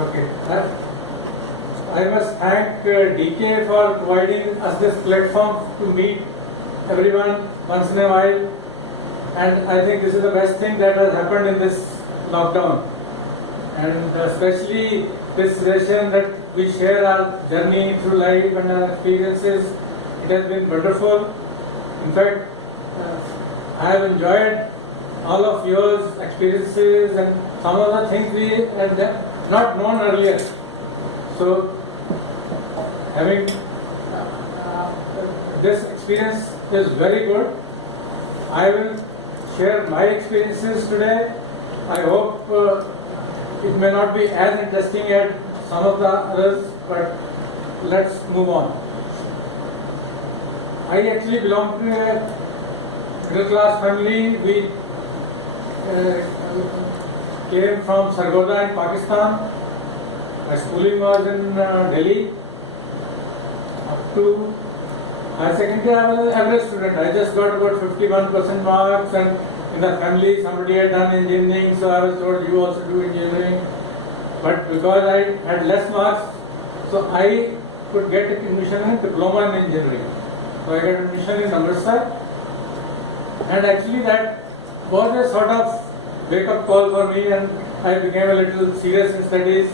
Okay. I must thank DK for providing us this platform to meet everyone once in a while, and I think this is the best thing that has happened in this lockdown, and especially this session that we share our journey through life and our experiences. It has been wonderful. In fact, I have enjoyed all of your experiences and some of the things we had not known earlier. So, having this experience is very good. I will share my experiences today. I hope it may not be as interesting as some of the others, but let's move on. I actually belong to a middle class family. We came from Sargodha in Pakistan. My schooling was in Delhi. Up to higher secondary, I was an average student. I just got about 51% marks, and in the family somebody had done engineering, so I was told you also do engineering. But because I had less marks, so I could get admission in diploma in engineering. So I got admission in Amritsar, and actually that was a sort of wake-up call for me, and I became a little serious in studies.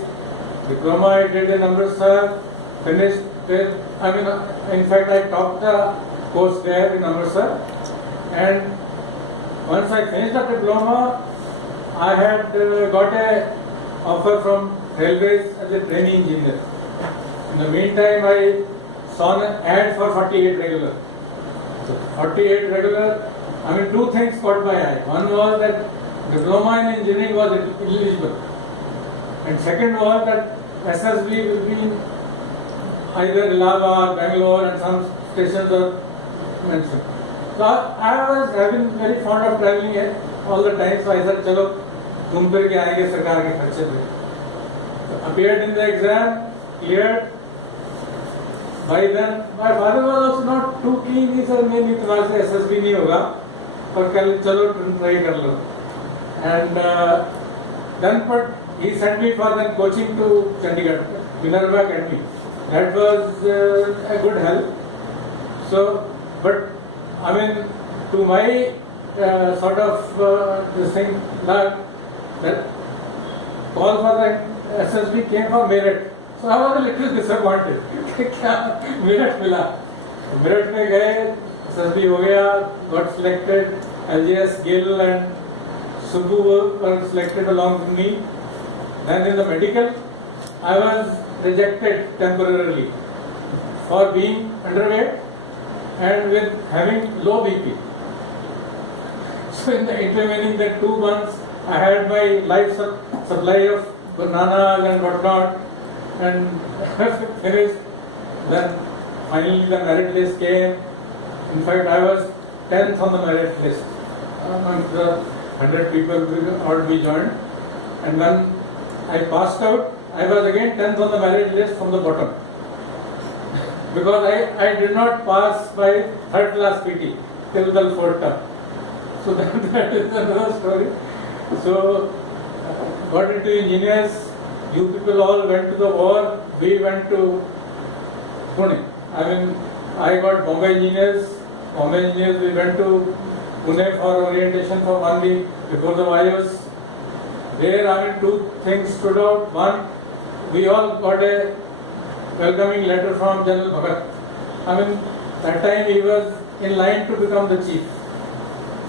Diploma I did in Amritsar, finished with, in fact I topped the course there in Amritsar, and once I finished the diploma, I had got a offer from Railways as a trainee engineer. In the meantime, I saw an ad for 48 regular. So 48 regular, two things caught my eye. One was that diploma in engineering was eligible, and second was that SSB will be in either Allahabad, Bangalore, and some stations are mentioned. So I was having very fond of traveling all the time, so I said, chalo, घूम फिर के आएंगे सरकार के खर्चे पे. Appeared in the exam, cleared. By then, my father was also not too keen. He said, नहीं तुम्हारे से SSB नहीं होगा, पर कल चलो try कर लो. And then, but he sent me for the coaching to Chandigarh, Minerva Academy. That was a good help. So, but to my sort of this thing, that call for the SSB came from Meerut. So I was a little disappointed. क्या Meerut मिला? Meerut में गए, SSB हो गया, got selected. LGS Gill and Subbu were selected along with me. Then in the medical, I was rejected temporarily for being underweight and with having low BP. So in the intervening the 2 months, I had my life supply of bananas and whatnot, and finished. Then finally the merit list came. In fact, I was 10th on the merit list among the 100 people who ought to be joined. And when I passed out, I was again 10th on the merit list from the bottom. Because I did not pass by 3rd class PT till the 4th term. So that is another story. So got into engineers. You people all went to the war. We went to Pune. I got Bombay engineers. Bombay engineers, we went to Pune for orientation for 1 week before the virus. There, 2 things stood out. One, we all got a welcoming letter from General Bhagat. That time he was in line to become the chief.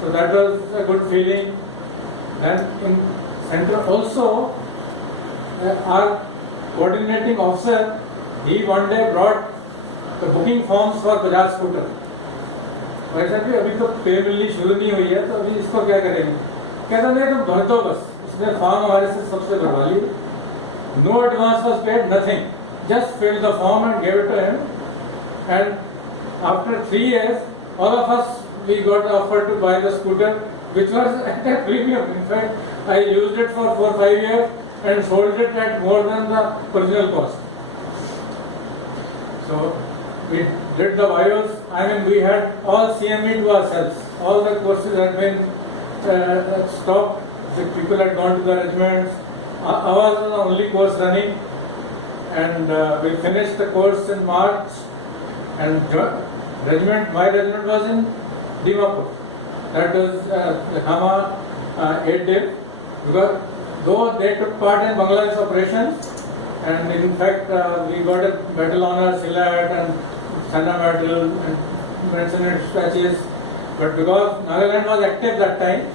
So that was a good feeling. And in center also, our coordinating officer, he one day brought the booking forms for Bajaj scooter. वैसा भी अभी तो पे मिलनी शुरू नहीं हुई है, तो अभी इसको क्या करेंगे? कहता नहीं तुम भर दो बस. उसने फॉर्म हमारे से सबसे भरवा ली. No advance was paid, nothing. Just filled the form and gave it to him. And after 3 years, all of us, we got offered to buy the scooter, which was at a premium. In fact, I used it for 4-5 years and sold it at more than the original cost. So we did the bios. We had all CME to ourselves. All the courses had been stopped. The people had gone to the regiments. I was the only course running, and we finished the course in March, and my regiment was in Dimapur. That was the Khama 8 day, because though they took part in Bangladesh operations, and in fact we got a battle honor, Silat and Sanda medal and mentioned dispatches, but because Nagaland was active that time,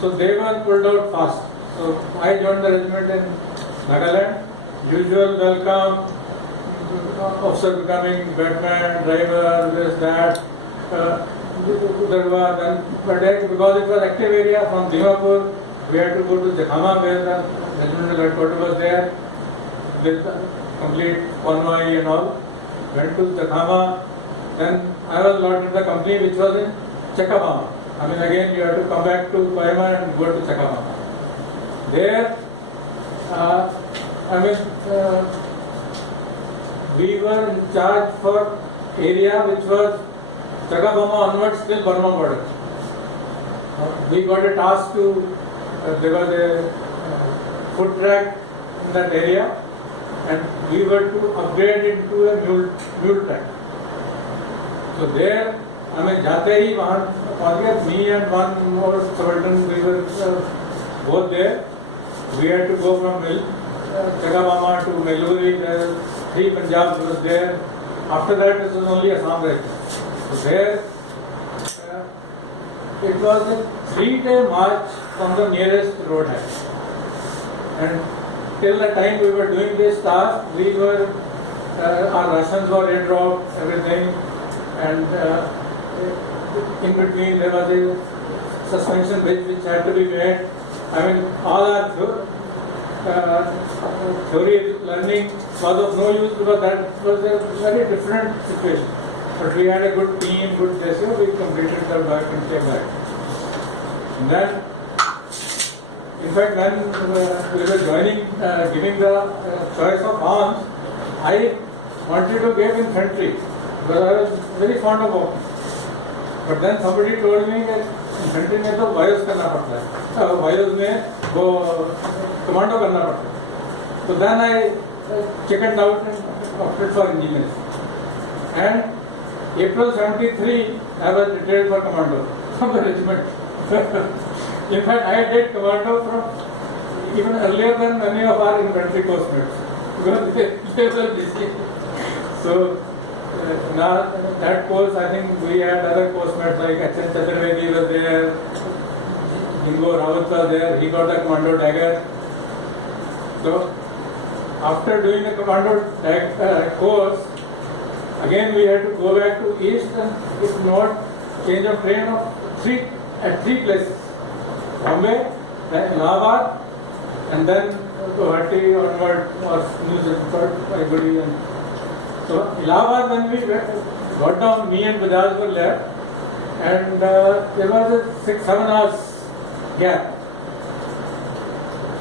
so they were pulled out fast. So I joined the regiment in Nagaland. Usual welcome, officer becoming batman, driver, this, that. But because it was active area from Dimapur, we had to go to Jakhama where the regimental headquarters was there with complete convoy and all. Went to Jakhama, then I was allotted to the company which was in Chakabama. I mean, again you have to come back to Kohima and go to Chakabama. There, we were in charge for area which was Chakabama onwards till Burma border. We got a task to, there was a foot track in that area, and we were to upgrade it to a mule track. So there, जाते ही वहाँ पहुँच गया, me and one more subaltern, we were both there. We had to go from Chakabama to Meluri, 3 Punjab was there. After that, it was only Assam regiment. So there, it was a 3-day march from the nearest roadhead. And till the time we were doing this task, we were, our rations were airdropped, everything, and in between there was a suspension bridge which had to be made. I mean, all our theory learning was of no use because that was a very different situation. But we had a good team, good JCO, we completed the work and came back. And then, in fact, when we were joining, giving the choice of arms, I wanted to give infantry because I was very fond of walking. But then somebody told me that infantry में तो वायुस करना पड़ता है, वायुस में वो commando करना पड़ता है. So then I chickened out and opted for engineers. And April 73, I was retired for commando from the regiment. In fact, I did commando from even earlier than many of our infantry course-mates because they were busy. So now that course, I think we had other course-mates like H.N. Chaturvedi was there, Ingo Rawat was there, he got the commando dagger. So after doing the commando course, again we had to go back to east and if not, change of train at 3 places. Bombay, then Allahabad, and then Guwahati onward or New Jalpaiguri. So Allahabad, when we got down, me and Bajaj were left, and there was a 6-7 hours gap.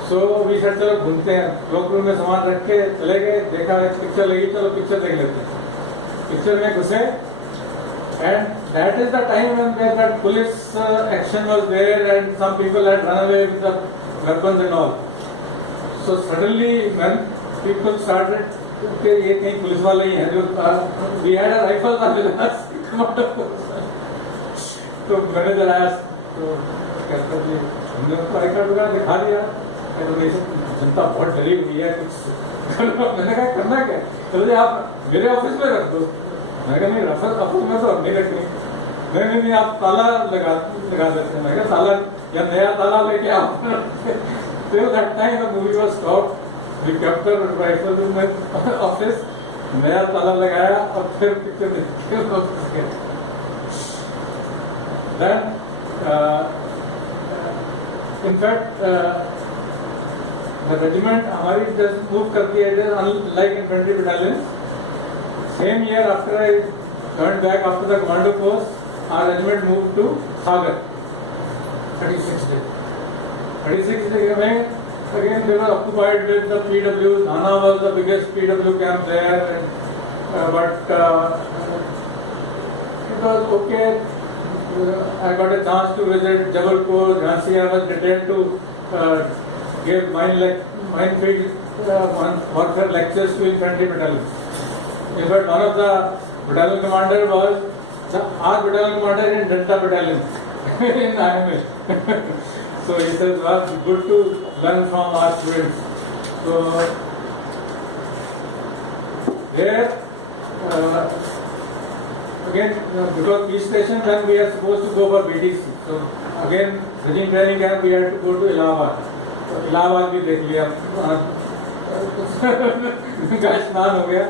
So we said चलो घूमते हैं, cloakroom में सामान रख के चले गए, देखा एक पिक्चर लगी, चलो पिक्चर देख लेते हैं. Picture में घुसे, and that is the time when that police action was there and some people had run away with the weapons and all. So suddenly when people started, okay, ये कहीं police वाले ही हैं जो, we had a rifle था with us, तो मैंने जलाया, तो कहता जी हमने तो राइफल वगैरह दिखा दिया, तो जनता बहुत डरी हुई है कुछ. मैंने कहा करना क्या? तो आप मेरे ऑफिस में रख दो. मैं कहा नहीं, रफल ऑफिस में तो नहीं रखनी. नहीं आप ताला लगा देते हैं. मैं कहा ताला या नया ताला लेके आओ. Till that time the movie was stopped. We kept the rifle in my office. नया ताला लगाया और फिर पिक्चर देखते ऑफिस के. Then in fact the regiment हमारी just move करती है, unlike infantry battalions. Same year after I turned back after the commando course, our regiment moved to Sagar. 36 days. 36 days again they were occupied with the PW. Dhana was the biggest PW camp there, and, but it was okay. I got a chance to visit Jabalpur, Jhansi. I was detailed to gave minefield warfare lectures to infantry battalions. In fact, one of the battalion commander was our battalion commander in Delta Battalion in IMA. So he says, well, good to learn from our students. So there, again, because peace station, then we are supposed to go for BTC. So again, regime training camp, we had to go to Allahabad. So Allahabad भी देख लिया, का स्नान हो गया.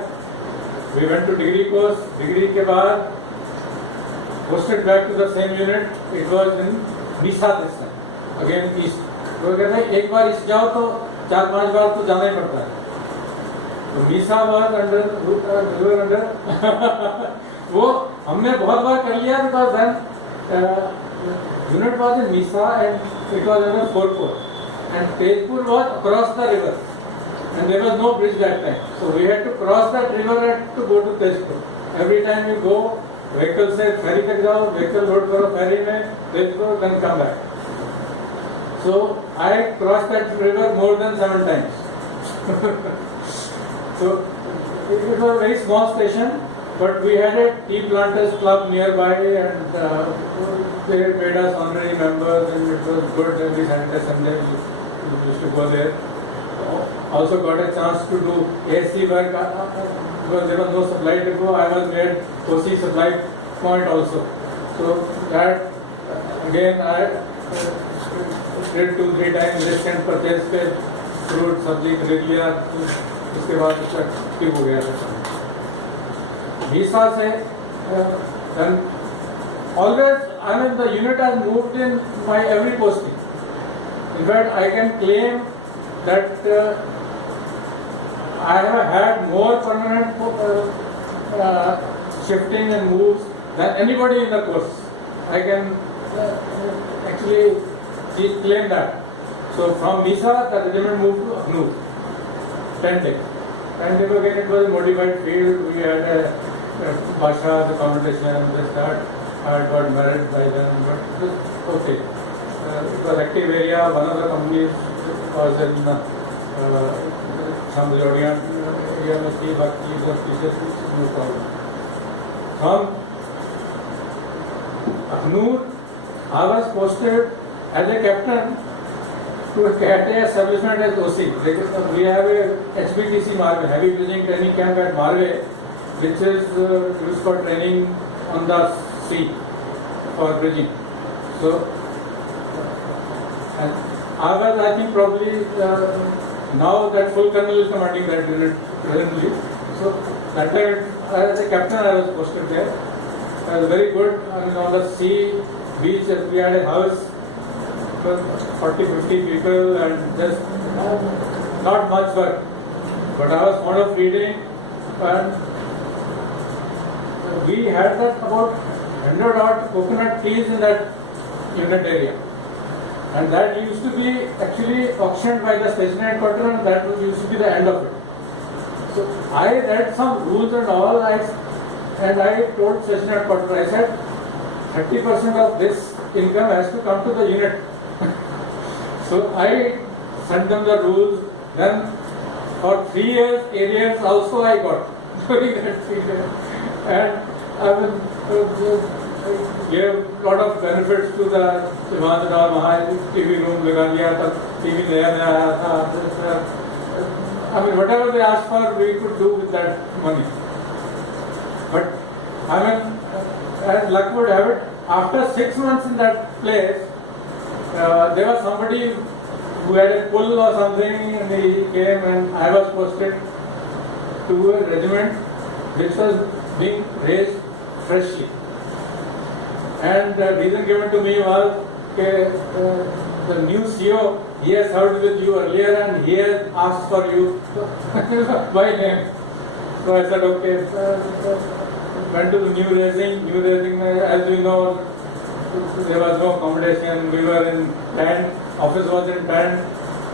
We went to degree course. Degree के बाद posted back to the same unit. It was in Misa this time. Again east. तो कहते हैं एक बार इस जाओ तो 4-5 बार तो जाना ही पड़ता है. तो मीसा was under वो हमने बहुत बार कर लिया because then unit was in Misa and it was under Fort Corps and Tezpur was across the river and there was no bridge that time. So we had to cross that river and to go to Tezpur. Every time you go, vehicle से ferry तक जाओ, vehicle load करो ferry में, Tezpur, then come back. So I crossed that river more than 7 times. So it was a very small station, but we had a tea planters club nearby and they made us honorary members and it was good. Every Sunday we used to go there. Also got a chance to do ASC work because there was no supply depot. I was made OC supply point also. So that again I did 2-3 times list and purchase के fruit सब्जी खरीद लिया. उसके बाद उसका ठीक हो गया था. Visa से then always I mean the unit has moved in my every posting. In fact, I can claim that I have had more permanent shifting and moves than anybody in the course. I can actually claim that. So from Misa, the regiment moved to Akhnoor. 10 days. 10 days again, it was a modified field. We had a Basha, the competition, this, that. I got married by them, but it was okay. It was active area. One of the companies was in Samjodiya area, but these were pieces, no problem. From Akhnoor, I was posted as a captain to a Kate establishment as OC. We have a HBTC Marve, Heavy Bridging Training Camp at Marve, which is used for training on the sea for bridging. So, and I was, I think, probably now that full colonel is commanding that unit presently. So, that time as a captain I was posted there. It was very good. I mean, on the sea, beach, we had a house. 40-50 people and just not much work, but I was fond of reading and we had that about 100 odd coconut trees in that unit area and that used to be actually auctioned by the station headquarters and that used to be the end of it. So I read some rules and all and I told station headquarters, I said 30% of this income has to come to the unit. So I sent them the rules. Then for 3 years, areas also I got during that period. And I mean, gave lot of benefits to the Sivanand और वहाँ TV room लगा दिया था, TV नया आया था. I mean, whatever they asked for, we could do with that money. But I mean, as luck would have it, after 6 months in that place, there was somebody who had a pull or something and he came and I was posted to a regiment which was being raised freshly. And the reason given to me was the new CEO, he has served with you earlier and he has asked for you by name. So I said okay, went to the new raising, as you know, there was no accommodation. We were in tent. Office was in tent.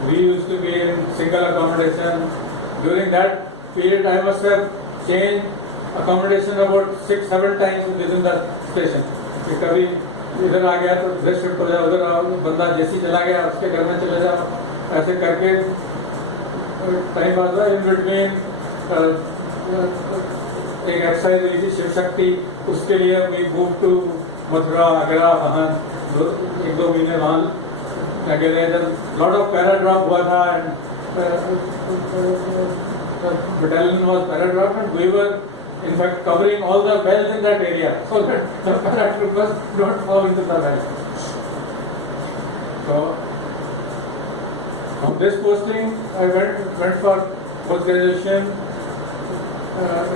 We used to be in single accommodation. During that period, I must have changed accommodation about 6-7 times within the station. कभी इधर आ गया तो इधर shift हो जाओ, उधर आओ, बंदा जैसी चला गया उसके घर में चले जाओ. ऐसे करके टाइम पास हुआ। इन बिटवीन एक एक्सरसाइज हुई थी शिव शक्ति, उसके लिए we move to Mathura Agra, वहाँ 1-2 महीने वहाँ लगे रहे। लॉट ऑफ पैराड्रॉप हुआ था and battalion was paragraph and we were in fact covering all the wells in that area so that the paratroopers don't fall into the well. So from this posting I went for post graduation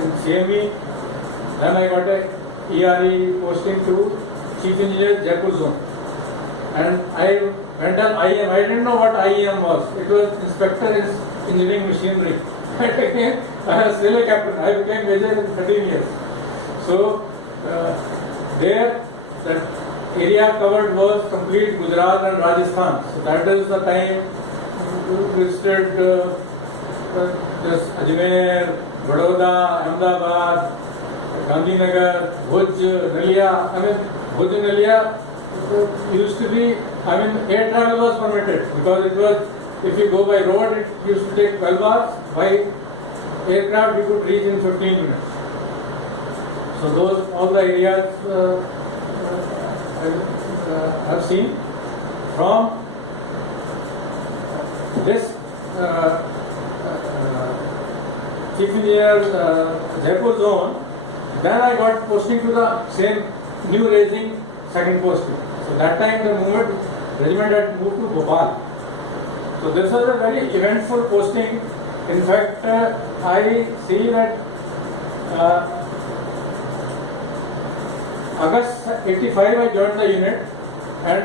in CME. Then I got a ERE posting to Chief Engineer Jaipur Zone and I went on IEM. I didn't know what IEM was. It was Inspector in Engineering Machinery. I was still a captain. I became major in 13 years. So there, that area covered was complete Gujarat and Rajasthan. So that is the time we visited this Ajmer, Vadodara, Ahmedabad, Gandhinagar, Bhuj, Nalia. I mean, Bhuj and Nalia used to be. I mean, air travel was permitted because it was. If you go by road, it used to take 12 hours. By aircraft, you could reach in 15 minutes. So those all the areas I have seen from this Chief Engineer Jaipur Zone. Then I got posting to the same new raising second posting. So that time the regiment had moved to Bhopal. So this was a very eventful posting. In fact, I see that August 85 I joined the unit and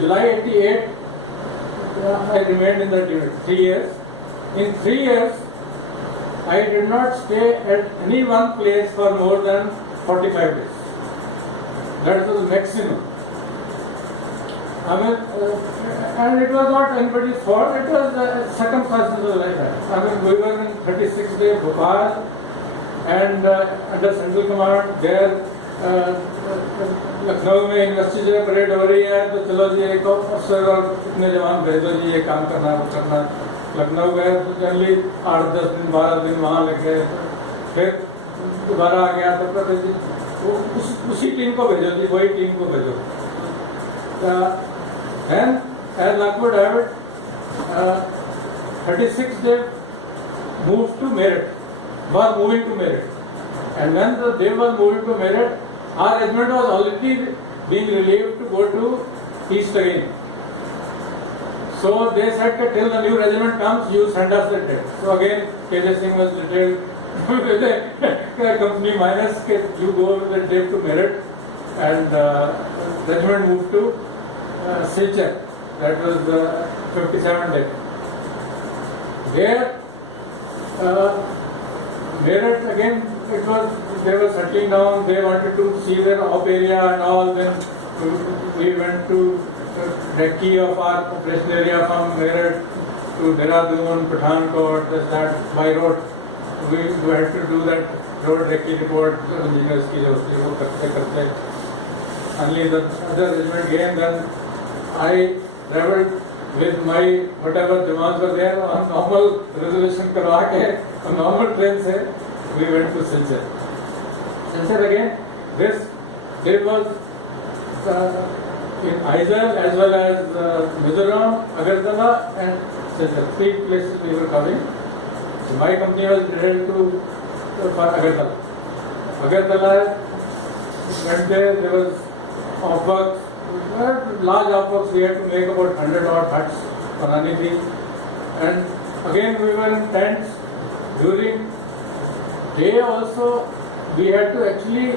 July 88 I remained in that unit 3 years. In 3 years I did not stay at any one place for more than 45 days. That was the maximum. I mean, and it was not anybody's fault, it was circumstances like that. I mean, we were in 36 days Bhopal and under central command there. Lucknow में university जो parade हो रही है तो चलो जी एक अफसर और इतने जवान भेज दो जी ये काम करना वो करना। लखनऊ गए तो जनरली 8-10 दिन 12 दिन वहाँ लग गए। फिर दोबारा आ गया तो कहते जी उसी टीम को भेजो जी, वही टीम को भेजो। Then, as luck would have it, 36 days moved to Meerut, was moving to Meerut. And when they were moving to Meerut, our regiment was already being relieved to go to East again. So they said that till the new regiment comes, you send us the trip. So again, KJ Singh was detailed with the company minus, you go with the trip to Meerut, and regiment moved to Silchar. That was the 57 day. There, Meerut again, it was, they were settling down, they wanted to see their op area and all. Then we went to recce of our operation area from Meerut to Dehradun, Pathankot, that by road. We had to do that road recce report, engineers ki jo wo karte. Only the other regiment came, then I traveled with my whatever jawans were there on normal reservation करवा के on normal train से we went to Silchar. Silchar again, this trip was in Aizawl as well as Mizoram, Agartala and Silchar. 3 places we were covering. So my company was headed to for Agartala. Agartala went there was off works. Large outworks, we had to make about 100 odd huts for Anidhi. And again we were in tents. During day also we had to actually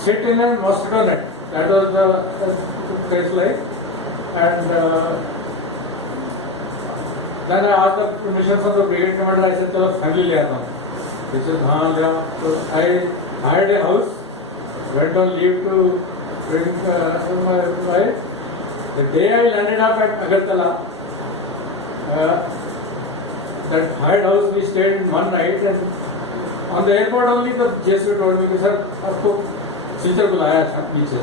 sit in a mosquito net. That was the place like. And then I asked the permission from the brigade commander. I said, "Chalo family le aata hu." He said, "हाँ ले आओ." So I hired a house, went on leave to bring my wife. The day I landed up at Agartala, that hired house we stayed in one night, and on the airport only the GSU told me, "Sir, आपको Silchar बुलाया था पीछे."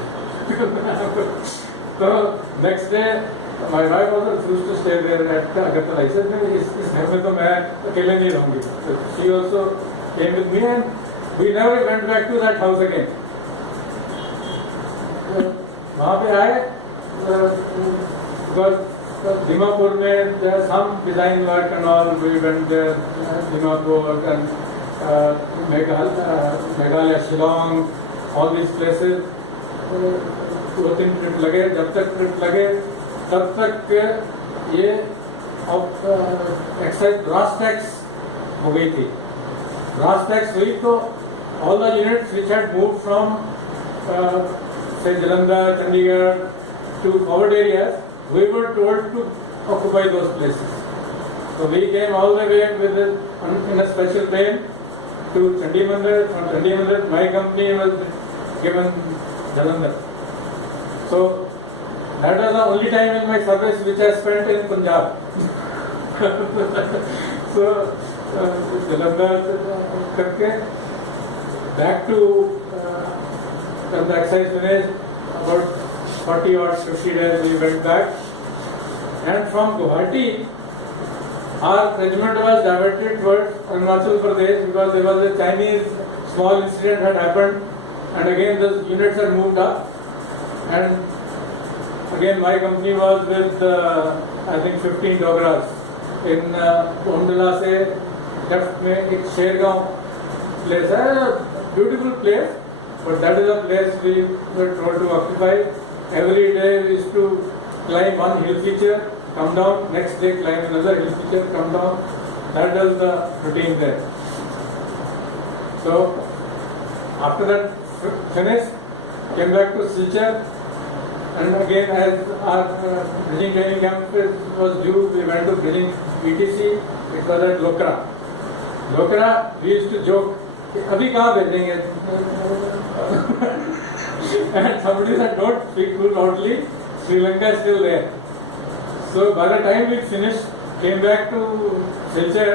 So next day My wife also refused to stay there at Agartala. He said, इस घर में तो मैं अकेले नहीं रहूँगी. So she also came with me and we never went back to that house again. वहाँ पे आए because Dimapur में there are some design work and all. We went there, Dimapur and Meghalaya, Shillong, all these places. 2-3 trip लगे. जब तक trip लगे तब तक ये एक्साइज ब्रास टैक्स हो गई थी. ब्रास टैक्स हुई तो all the units which had moved from say Jalandhar, Chandigarh to forward areas, we were told to occupy those places. So we came all the way in a special train to Chandimandir. From Chandimandir, my company was given Jalandhar. So that was the only time in my service which I spent in Punjab. So Jalandhar करके back to when the exercise finished, about 40 or 50 days we went back. And from Guwahati, our regiment was diverted towards Arunachal Pradesh because there was a Chinese small incident had happened, and again those units had moved up. And again my company was with I think 15 Dogras in Omdala से left में एक Shergaon place है, beautiful place, but that is a place we were told to occupy. Every day we used to climb one hill feature, come down, next day climb another hill feature, come down. That was the routine there. So after that finished, came back to Silchar, and again as our bridging training camp was due, we went to bridging ETC. It was at Lokra. Lokra, we used to joke, अभी कहाँ भेजेंगे? And somebody said, don't speak too loudly, Sri Lanka is still there. So by the time we finished, came back to Silchar,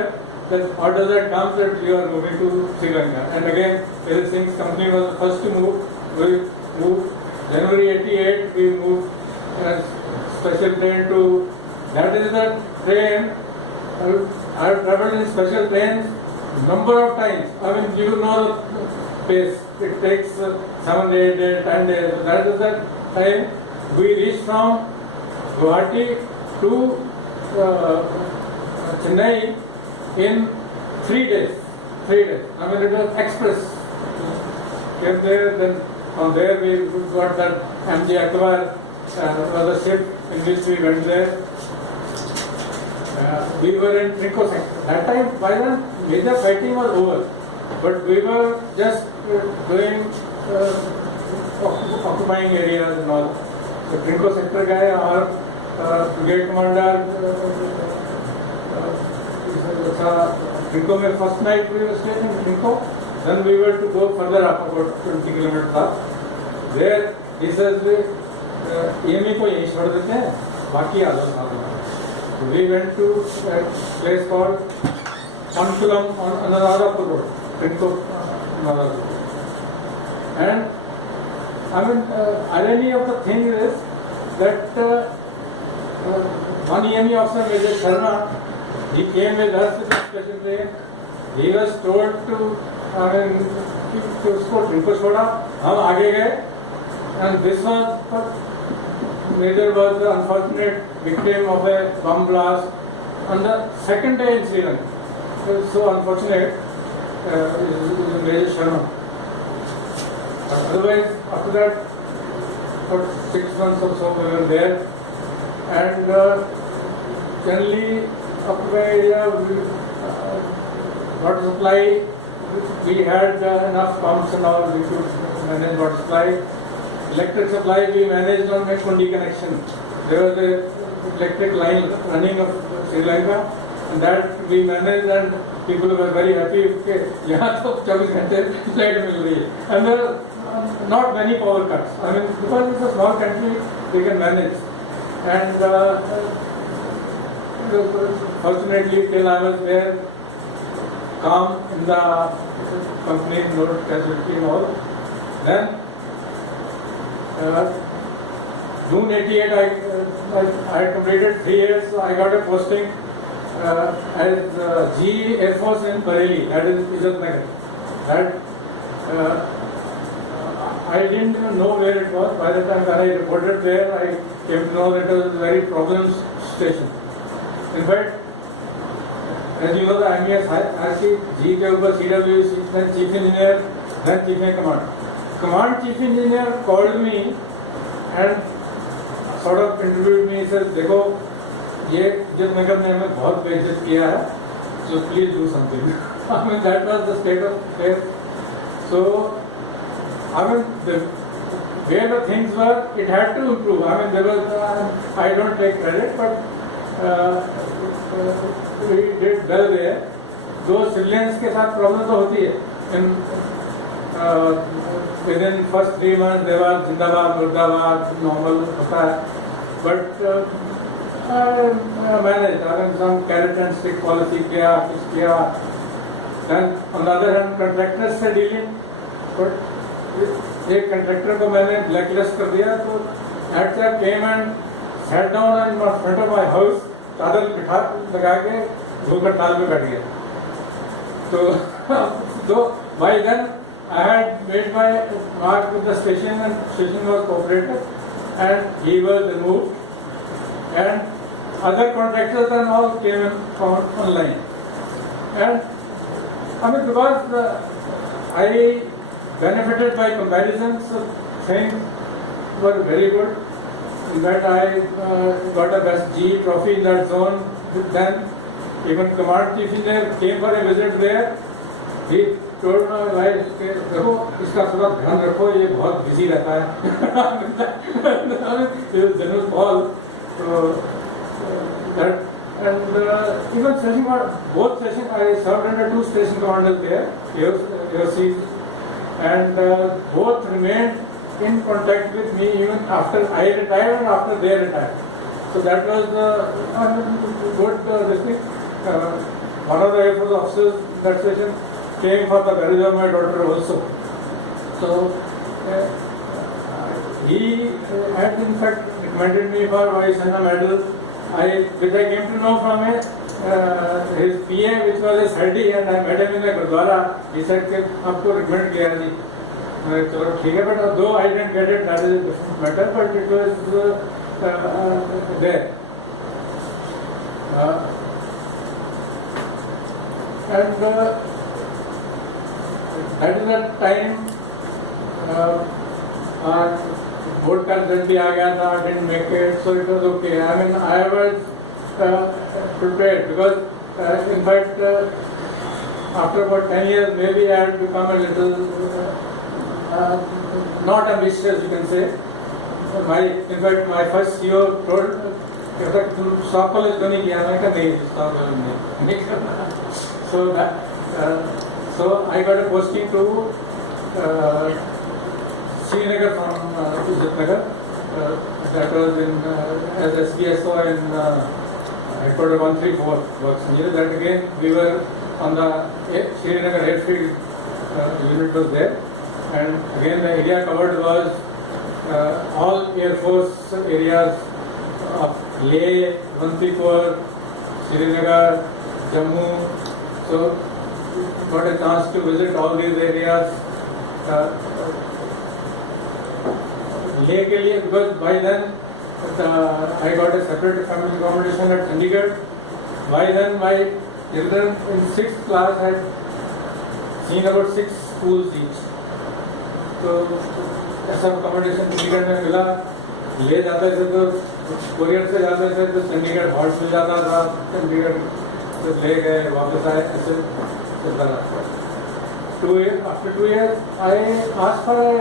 that order that comes that you are moving to Sri Lanka. And again, L. Singh's company was the first to move. We moved January 88, we moved a special train to, that is the train. I have traveled in special trains number of times. I mean, you know the pace. It takes 7 days, 10 days. That is the time we reached from Guwahati to Chennai in 3 days. 3 days. I mean, it was express. Came there, then from there we got that MG Akbar, was a ship in which we went there. We were in Trinco sector. That time, by then, major fighting was over. But we were just doing occupying areas and all. So Trinco sector guy, our brigade commander, Trinco mein first night we were staying in Trinco. Then we were to go further up, about 20 kilometers up. There, he says, EME को यहीं छोड़ देते हैं, बाकी आ जाओ साथ में. We went to a place called Ankulam on Anuradhapur Road, Trinco, Anuradhapur. And I mean, irony of the thing is that one EME officer, Major Sharma, he came with us with a special train. He was told to, I mean, कि उसको Trinco छोड़ा, हम आगे गए. And this was, Major was the unfortunate victim of a bomb blast on the second day in Sri Lanka. It was so unfortunate, Major Sharma. But otherwise, after that, for 6 months or so, we were there. And generally, up my area, water supply, we had enough pumps and all, we could manage water supply. Electric supply we managed on a Kundi connection. There was a electric line running of Sri Lanka, and that we managed, and people were very happy. यहाँ तो 24 घंटे light मिल रही है. And there are not many power cuts. I mean, because it's a small country, they can manage. And fortunately, till I was there, calm in the company, no casualty and all. Then June 88, I had completed 3 years, so I got a posting as G Air Force in Bareilly, that is Izzat Nagar. That I didn't even know where it was. By the time when I reported there, I came to know that it was a very problem station. In fact, as you know, the IMES hierarchy, G के ऊपर CWC, then Chief Engineer, then Chief in Command. Command Chief Engineer called me and sort of interviewed me. He said, देखो ये इज्जत नगर ने हमें बहुत बेइज्जत किया है, so please do something. I mean, that was the state of affairs. So, I mean, where the things were, it had to improve. I mean, there was, I don't take credit, but we did well there. दो civilians के साथ problem तो होती है. In within first 3 months, there was जिंदाबाद, मुर्दाबाद, normal होता है. But I managed. I mean, some carrot and stick policy किया, कुछ किया. Then on the other hand, contractors से dealing. But एक कंट्रैक्टर को मैंने ब्लैकलिस्ट कर दिया, तो at came and sat down in front of my house, चादर बिठा लगा के धूलकर ताल में बैठ गया. तो by then I had made my mark with the station and station was cooperative and he was removed and other contractors and all came in from online and I mean because I benefited by comparisons, so things were very good. In fact, I got a best G trophy in that zone. Then even command chief engineer came for a visit there. He told my wife, देखो इसका थोड़ा ध्यान रखो, ये बहुत busy रहता है. He was General Paul. So that and even station both station I served under 2 station commanders there, AOCs. And both remained in contact with me even after I retired and after they retired. So that was good thing. One of the Air Force officers in that station came for the marriage of my daughter also. So he had in fact recommended me for Vice Sena medal, which I came to know from his PA, which was a Sardi, and I met him in the Gurdwara. He said कि आपको recommend किया जी. मैं चलो ठीक है, but though I didn't get it, that is a different matter, but it was there. And that is the time board का result भी आ गया था. I didn't make it, so it was okay. I mean, I was prepared because in fact after about 10 years maybe I had become a little not ambitious, you can say. In fact my first CEO told कहता तुम stock college क्यों नहीं किया. मैं कहा नहीं, stock college नहीं करना. So I got a posting to Srinagar from Izzat Nagar. That was in as SBSO in headquarter 134 works engineer. That again we were on the Srinagar airfield unit was there, and again the area covered was all Air Force areas of Leh, 134, Srinagar, Jammu. So got a chance to visit all these areas. Leh के लिए because by then I got a separate family accommodation at Chandigarh. By then my children in 6th class had seen about 6 schools each. तो ऐसा accommodation Chandigarh में मिला. ले जाते थे तो कोरियर से जाते थे तो चंडीगढ़ हॉल्ट मिल जाता था. चंडीगढ़ से ले गए, वापस आए, ऐसे चलता रहा. After 2 years, I asked for a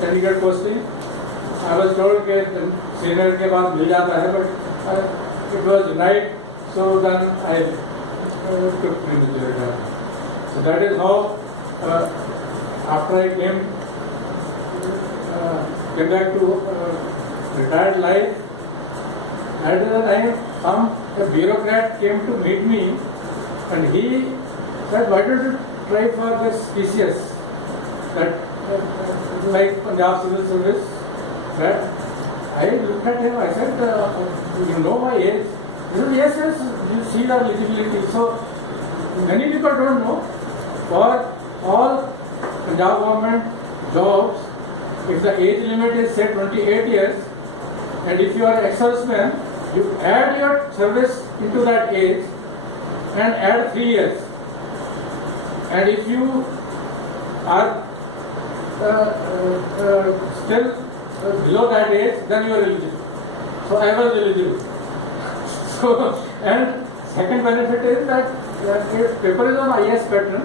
Chandigarh posting. I was told that Srinagar के बाद मिल जाता है, but it was denied. So then I took premature retirement. So that is how after I came back to retired life. At the time, a bureaucrat came to meet me, and he said, "Why don't you try for this PCS, that like Punjab Civil Service, that I looked at him, I said, you know my age? He said, yes, yes, you see the eligibility. So, many people don't know, for all Punjab government jobs, if the age limit is say 28 years, and if you are ex-serviceman, you add your service into that age and add 3 years. And if you are still below that age, then you are eligible. So I was eligible. So, and second benefit is that paper is on IS pattern,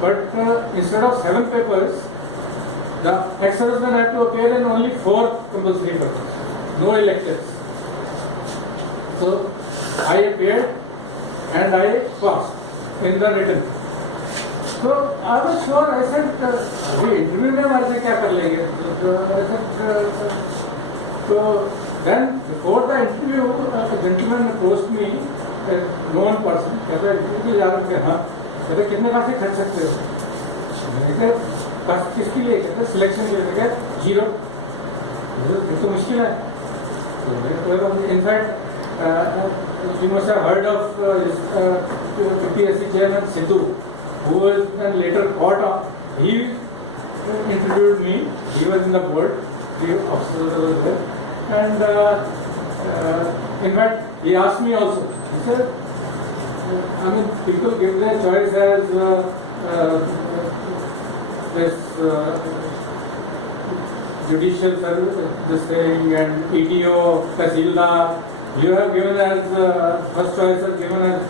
but instead of 7 papers, the ex-servicemen have to appear in only 4 compulsory papers, no electives. So I appeared and I passed in the written. So I was sure, I said, interview में हमारे से क्या कर लेंगे? I said, so then before the interview, a gentleman approached me, a known person, कहता है interview के जा रहे हैं, हाँ, कहता है कितने पैसे खर्च सकते हो? मैंने कहा बस किसके लिए? कहते हैं सिलेक्शन के लिए। मैंने कहा 0। ये तो मुश्किल है। In fact, you must have heard of PPSC chairman Sidhu, who was then later caught up. He interviewed me. He was in the board. The officers were there, and in fact, he asked me also. He said, I mean, people give their choice as this judicial service, this thing, and EDO, Tahsildar. You have given as first choice, or given as